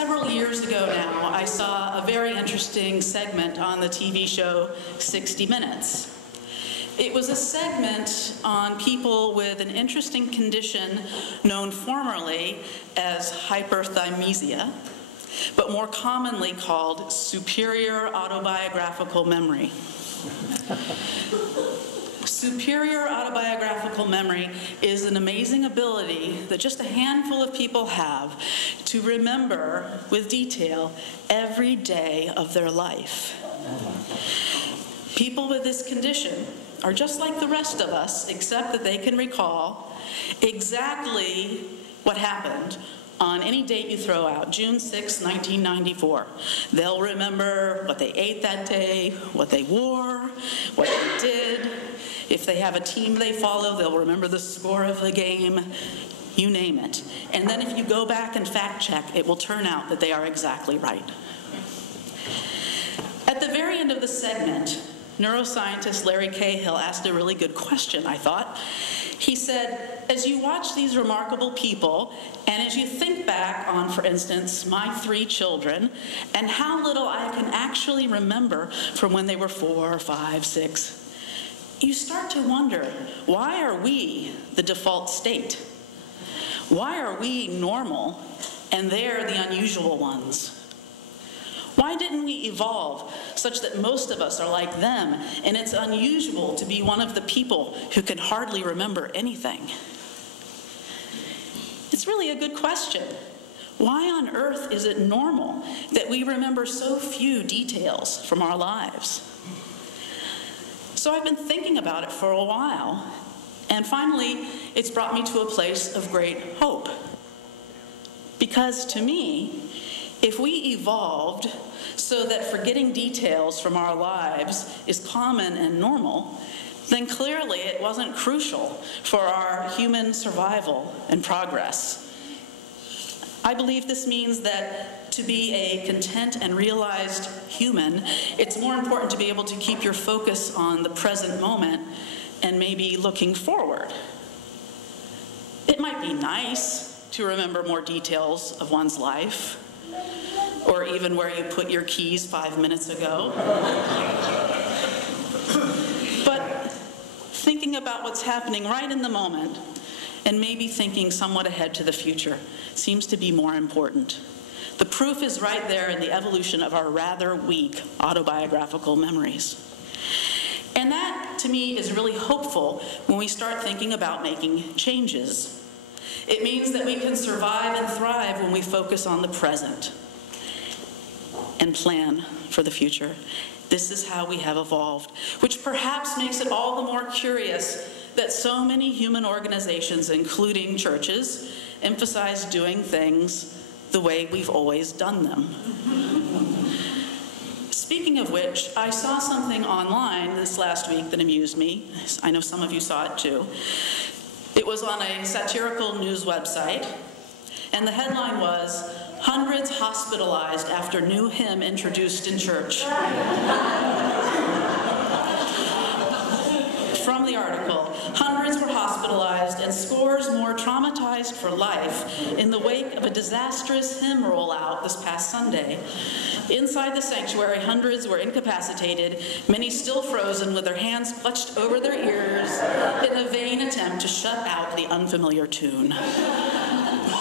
Several years ago now, I saw a very interesting segment on the TV show 60 Minutes. It was a segment on people with an interesting condition known formerly as hyperthymesia, but more commonly called superior autobiographical memory. Superior autobiographical memory is an amazing ability that just a handful of people have to remember with detail every day of their life. People with this condition are just like the rest of us, except that they can recall exactly what happened on any date you throw out, June 6, 1994. They'll remember what they ate that day, what they wore, what they did. If they have a team they follow, they'll remember the score of the game, you name it. And then if you go back and fact check, it will turn out that they are exactly right. At the very end of the segment, neuroscientist Larry Cahill asked a really good question, I thought. He said, as you watch these remarkable people, and as you think back on, for instance, my 3 children, and how little I can actually remember from when they were 4, 5, 6, you start to wonder, why are we the default state? Why are we normal and they're the unusual ones? Why didn't we evolve such that most of us are like them and it's unusual to be one of the people who can hardly remember anything? It's really a good question. Why on earth is it normal that we remember so few details from our lives? So I've been thinking about it for a while, and finally it's brought me to a place of great hope. Because to me, if we evolved so that forgetting details from our lives is common and normal, then clearly it wasn't crucial for our human survival and progress. I believe this means that to be a content and realized human, it's more important to be able to keep your focus on the present moment and maybe looking forward. It might be nice to remember more details of one's life, or even where you put your keys 5 minutes ago. But thinking about what's happening right in the moment, and maybe thinking somewhat ahead to the future, seems to be more important. The proof is right there in the evolution of our rather weak autobiographical memories. And that, to me, is really hopeful when we start thinking about making changes. It means that we can survive and thrive when we focus on the present and plan for the future. This is how we have evolved, which perhaps makes it all the more curious that so many human organizations, including churches, emphasize doing things the way we've always done them. Speaking of which, I saw something online this last week that amused me. I know some of you saw it too. It was on a satirical news website, and the headline was, "Hundreds hospitalized after new hymn introduced in church." From the article, hundreds were hospitalized and scores more traumatized for life in the wake of a disastrous hymn rollout this past Sunday. Inside the sanctuary, hundreds were incapacitated, many still frozen with their hands clutched over their ears in a vain attempt to shut out the unfamiliar tune.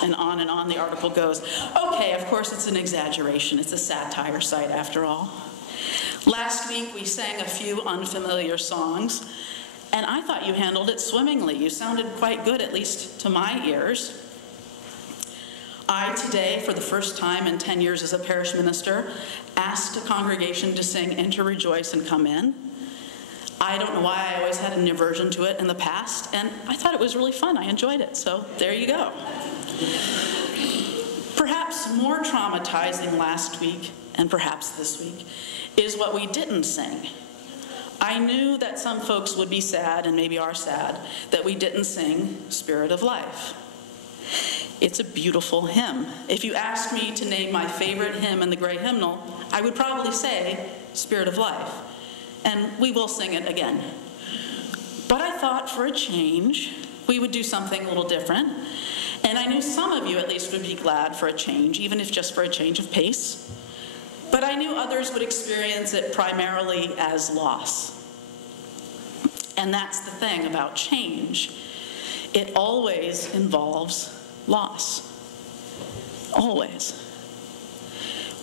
And on the article goes. Okay, of course it's an exaggeration. It's a satire site after all. Last week we sang a few unfamiliar songs, and I thought you handled it swimmingly. You sounded quite good, at least to my ears. I today, for the first time in 10 years as a parish minister, asked a congregation to sing Enter, Rejoice, and Come In. I don't know why I always had an aversion to it in the past, and I thought it was really fun. I enjoyed it, so there you go. Perhaps more traumatizing last week, and perhaps this week, is what we didn't sing. I knew that some folks would be sad, and maybe are sad, that we didn't sing Spirit of Life. It's a beautiful hymn. If you asked me to name my favorite hymn in the Gray Hymnal, I would probably say Spirit of Life. And we will sing it again. But I thought for a change, we would do something a little different And I knew some of you at least would be glad for a change, even if just for a change of pace. But I knew others would experience it primarily as loss. And that's the thing about change. It always involves loss. Always.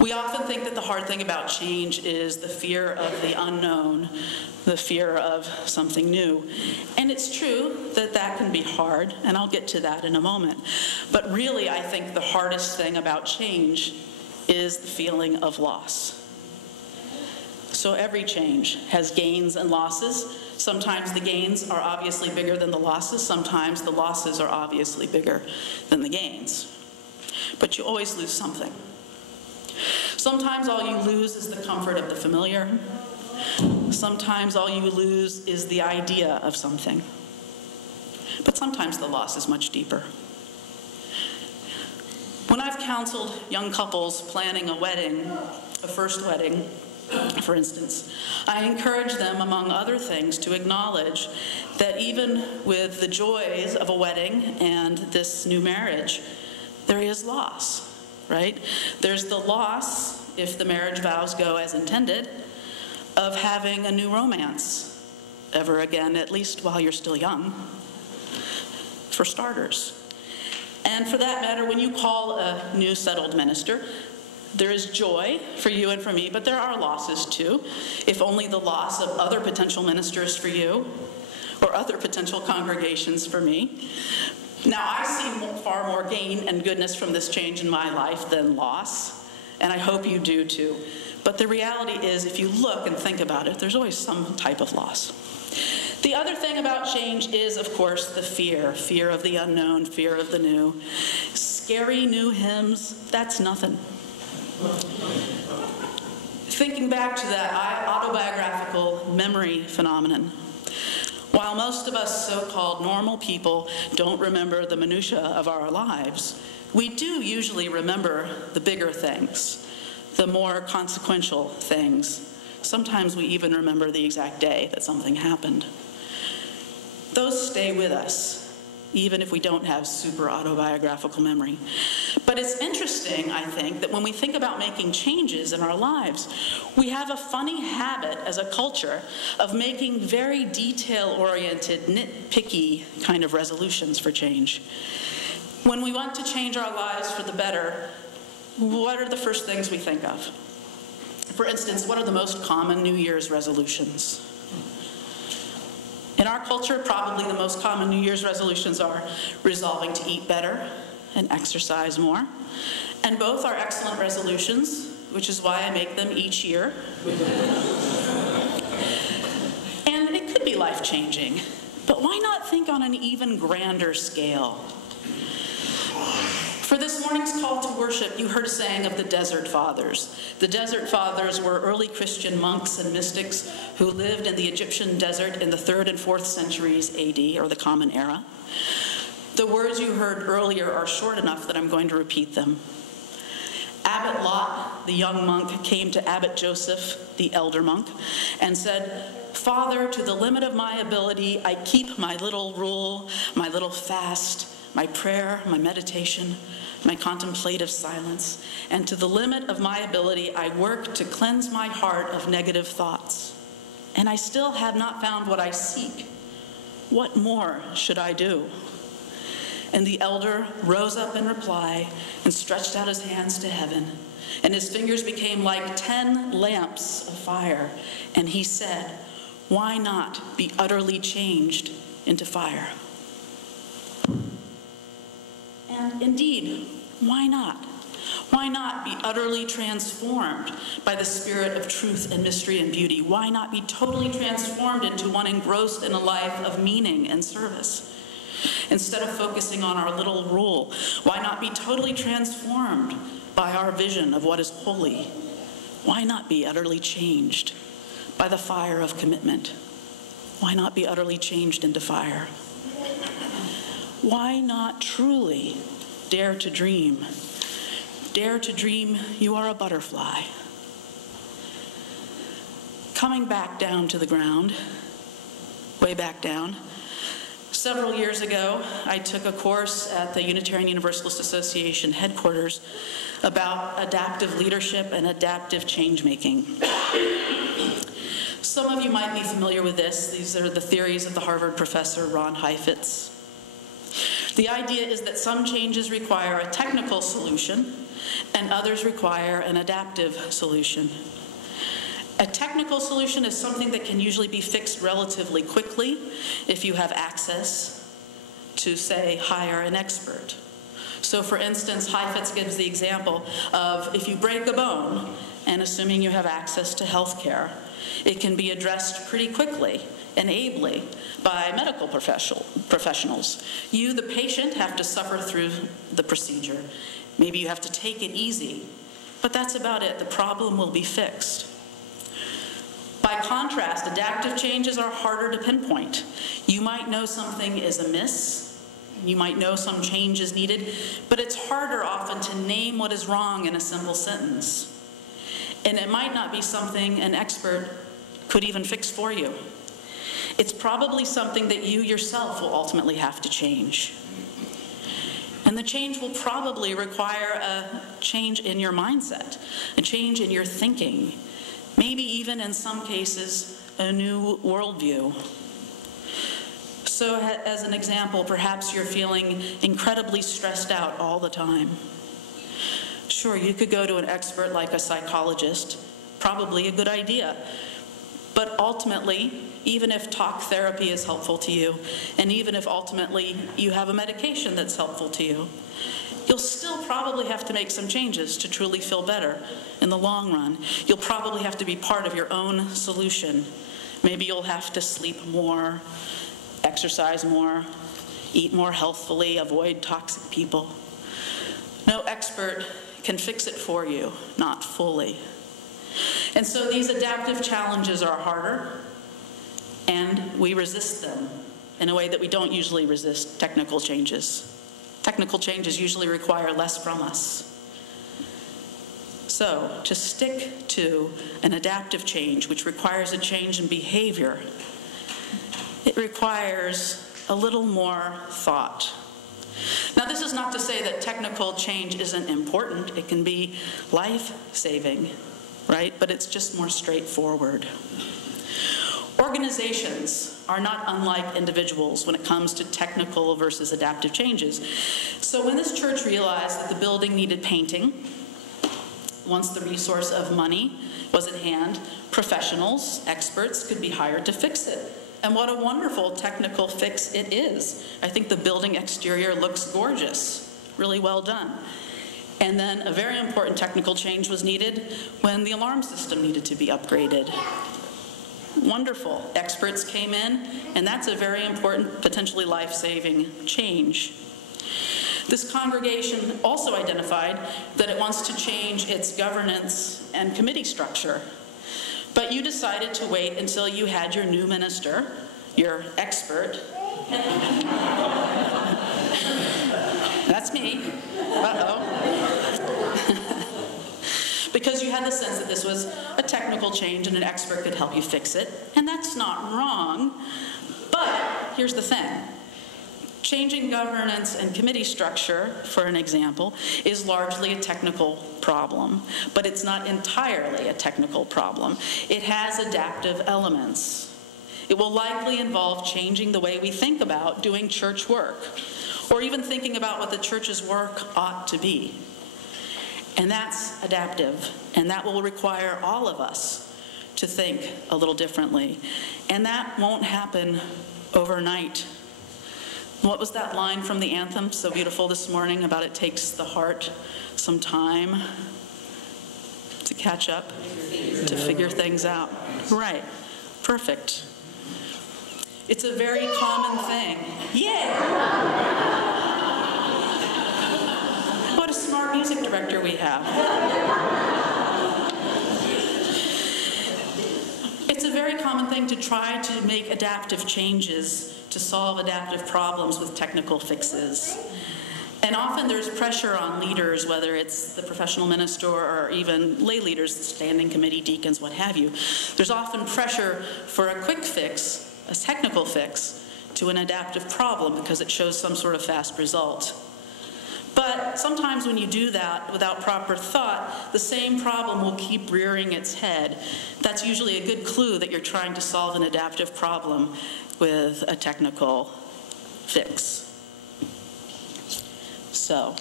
We often think that the hard thing about change is the fear of the unknown, the fear of something new. And it's true that that can be hard, and I'll get to that in a moment. But really, I think the hardest thing about change is the feeling of loss. So every change has gains and losses. Sometimes the gains are obviously bigger than the losses. Sometimes the losses are obviously bigger than the gains. But you always lose something. Sometimes all you lose is the comfort of the familiar. Sometimes all you lose is the idea of something. But sometimes the loss is much deeper. When I've counseled young couples planning a wedding, a first wedding, for instance, I encourage them, among other things, to acknowledge that even with the joys of a wedding and this new marriage, there is loss. Right? There's the loss, if the marriage vows go as intended, of having a new romance ever again, at least while you're still young, for starters. And for that matter, when you call a new settled minister, there is joy for you and for me, but there are losses too, if only the loss of other potential ministers for you or other potential congregations for me. Now, I see far more gain and goodness from this change in my life than loss, and I hope you do too. But the reality is, if you look and think about it, there's always some type of loss. The other thing about change is, of course, the fear of the unknown, fear of the new. Scary new hymns, that's nothing. Thinking back to that autobiographical memory phenomenon, while most of us so-called normal people don't remember the minutiae of our lives, we do usually remember the bigger things, the more consequential things. Sometimes we even remember the exact day that something happened. Those stay with us, even if we don't have super autobiographical memory. But it's interesting, I think, that when we think about making changes in our lives, we have a funny habit as a culture of making very detail-oriented, nitpicky kind of resolutions for change. When we want to change our lives for the better, what are the first things we think of? For instance, what are the most common New Year's resolutions? In our culture, probably the most common New Year's resolutions are resolving to eat better and exercise more. And both are excellent resolutions, which is why I make them each year. And it could be life-changing, but why not think on an even grander scale? For this morning's call to worship, you heard a saying of the Desert Fathers. The Desert Fathers were early Christian monks and mystics who lived in the Egyptian desert in the 3rd and 4th centuries AD, or the Common Era. The words you heard earlier are short enough that I'm going to repeat them. Abbot Lot, the young monk, came to Abbot Joseph, the elder monk, and said, "Father, to the limit of my ability, I keep my little rule, my little fast, my prayer, my meditation, my contemplative silence, and to the limit of my ability, I work to cleanse my heart of negative thoughts. And I still have not found what I seek. What more should I do?" And the elder rose up in reply and stretched out his hands to heaven, and his fingers became like 10 lamps of fire. And he said, "Why not be utterly changed into fire?" And indeed, why not? Why not be utterly transformed by the spirit of truth and mystery and beauty? Why not be totally transformed into one engrossed in a life of meaning and service? Instead of focusing on our little rule, why not be totally transformed by our vision of what is holy? Why not be utterly changed by the fire of commitment? Why not be utterly changed into fire? Why not truly dare to dream? Dare to dream you are a butterfly. Coming back down to the ground, way back down, Several years ago, I took a course at the Unitarian Universalist Association headquarters about adaptive leadership and adaptive change-making. Some of you might be familiar with this. These are the theories of the Harvard professor Ron Heifetz. The idea is that some changes require a technical solution and others require an adaptive solution. A technical solution is something that can usually be fixed relatively quickly if you have access to, say, hire an expert. So for instance, Heifetz gives the example of if you break a bone, and assuming you have access to health care, it can be addressed pretty quickly and ably by medical professionals. You, the patient, have to suffer through the procedure. Maybe you have to take it easy, but that's about it. The problem will be fixed. By contrast, adaptive changes are harder to pinpoint. You might know something is amiss, you might know some change is needed, but it's harder often to name what is wrong in a simple sentence. And it might not be something an expert could even fix for you. It's probably something that you yourself will ultimately have to change. And the change will probably require a change in your mindset, a change in your thinking, maybe even in some cases, a new worldview. So as an example, perhaps you're feeling incredibly stressed out all the time. Sure, you could go to an expert like a psychologist, probably a good idea. But ultimately, even if talk therapy is helpful to you, and even if ultimately you have a medication that's helpful to you, you'll still probably have to make some changes to truly feel better in the long run. You'll probably have to be part of your own solution. Maybe you'll have to sleep more, exercise more, eat more healthfully, avoid toxic people. No expert can fix it for you, not fully. And so these adaptive challenges are harder, and we resist them in a way that we don't usually resist technical changes. Technical changes usually require less from us. So, to stick to an adaptive change, which requires a change in behavior, it requires a little more thought. Now, this is not to say that technical change isn't important. It can be life-saving, right? But it's just more straightforward. Organizations are not unlike individuals when it comes to technical versus adaptive changes. So when this church realized that the building needed painting, once the resource of money was at hand, professionals, experts could be hired to fix it. And what a wonderful technical fix it is. I think the building exterior looks gorgeous, really well done. And then a very important technical change was needed when the alarm system needed to be upgraded. Wonderful. Experts came in, and that's a very important, potentially life-saving change. This congregation also identified that it wants to change its governance and committee structure. But you decided to wait until you had your new minister, your expert. That's me. Uh-oh. Because you had the sense that this was a technical change and an expert could help you fix it. And that's not wrong. But here's the thing. Changing governance and committee structure, for an example, is largely a technical problem. But it's not entirely a technical problem. It has adaptive elements. It will likely involve changing the way we think about doing church work, or even thinking about what the church's work ought to be. And that's adaptive, and that will require all of us to think a little differently. And that won't happen overnight. What was that line from the anthem, so beautiful this morning, about it takes the heart some time to catch up, to figure things out? Right, perfect. It's a very common thing. Yeah! What a smart music director we have. It's a very common thing to try to make adaptive changes to solve adaptive problems with technical fixes. And often there's pressure on leaders, whether it's the professional minister or even lay leaders, standing committee, deacons, what have you. There's often pressure for a quick fix, a technical fix, to an adaptive problem because it shows some sort of fast result. But sometimes when you do that without proper thought, the same problem will keep rearing its head. That's usually a good clue that you're trying to solve an adaptive problem with a technical fix. So,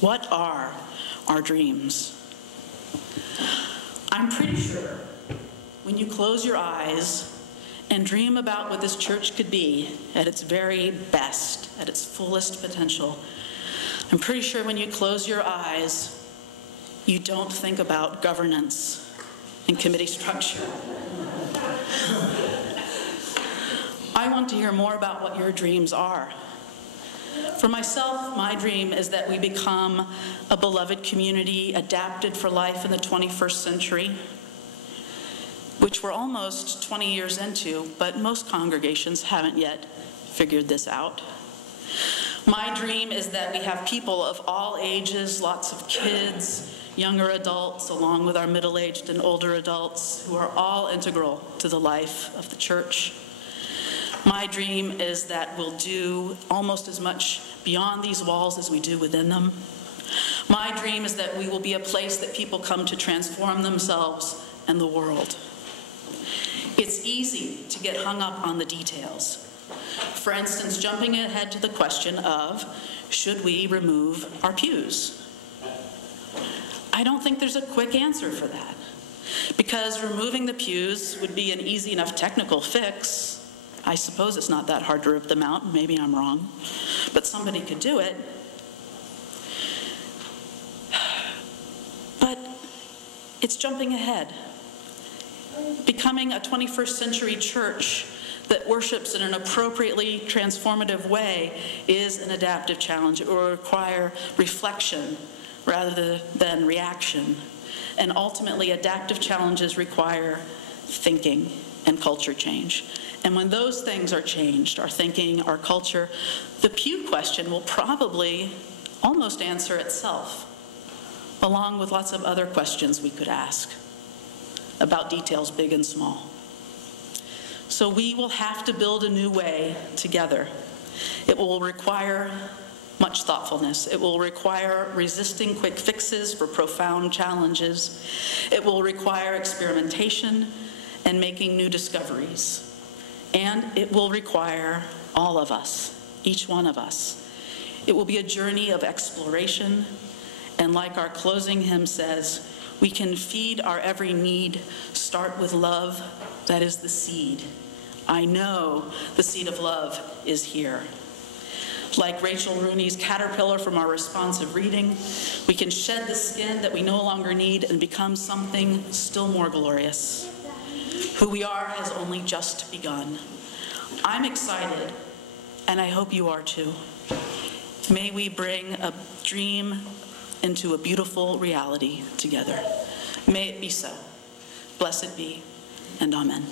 what are our dreams? I'm pretty sure when you close your eyes and dream about what this church could be at its very best, at its fullest potential, I'm pretty sure when you close your eyes, you don't think about governance and committee structure. I want to hear more about what your dreams are. For myself, my dream is that we become a beloved community adapted for life in the 21st century, which we're almost 20 years into, but most congregations haven't yet figured this out. My dream is that we have people of all ages, lots of kids, younger adults, along with our middle-aged and older adults, who are all integral to the life of the church. My dream is that we'll do almost as much beyond these walls as we do within them. My dream is that we will be a place that people come to transform themselves and the world. It's easy to get hung up on the details. For instance, jumping ahead to the question of, should we remove our pews? I don't think there's a quick answer for that, because removing the pews would be an easy enough technical fix. I suppose it's not that hard to rip them out. Maybe I'm wrong, but somebody could do it. But it's jumping ahead. Becoming a 21st century church that worships in an appropriately transformative way is an adaptive challenge. It will require reflection rather than reaction. And ultimately, adaptive challenges require thinking and culture change. And when those things are changed, our thinking, our culture, the pew question will probably almost answer itself, along with lots of other questions we could ask about details big and small. So we will have to build a new way together. It will require much thoughtfulness. It will require resisting quick fixes for profound challenges. It will require experimentation and making new discoveries. And it will require all of us, each one of us. It will be a journey of exploration, and like our closing hymn says, we can feed our every need, start with love, that is the seed. I know the seed of love is here. Like Rachel Rooney's caterpillar from our responsive reading, we can shed the skin that we no longer need and become something still more glorious. Who we are has only just begun. I'm excited, and I hope you are too. May we bring a dream into a beautiful reality together. May it be so. Blessed be, and amen.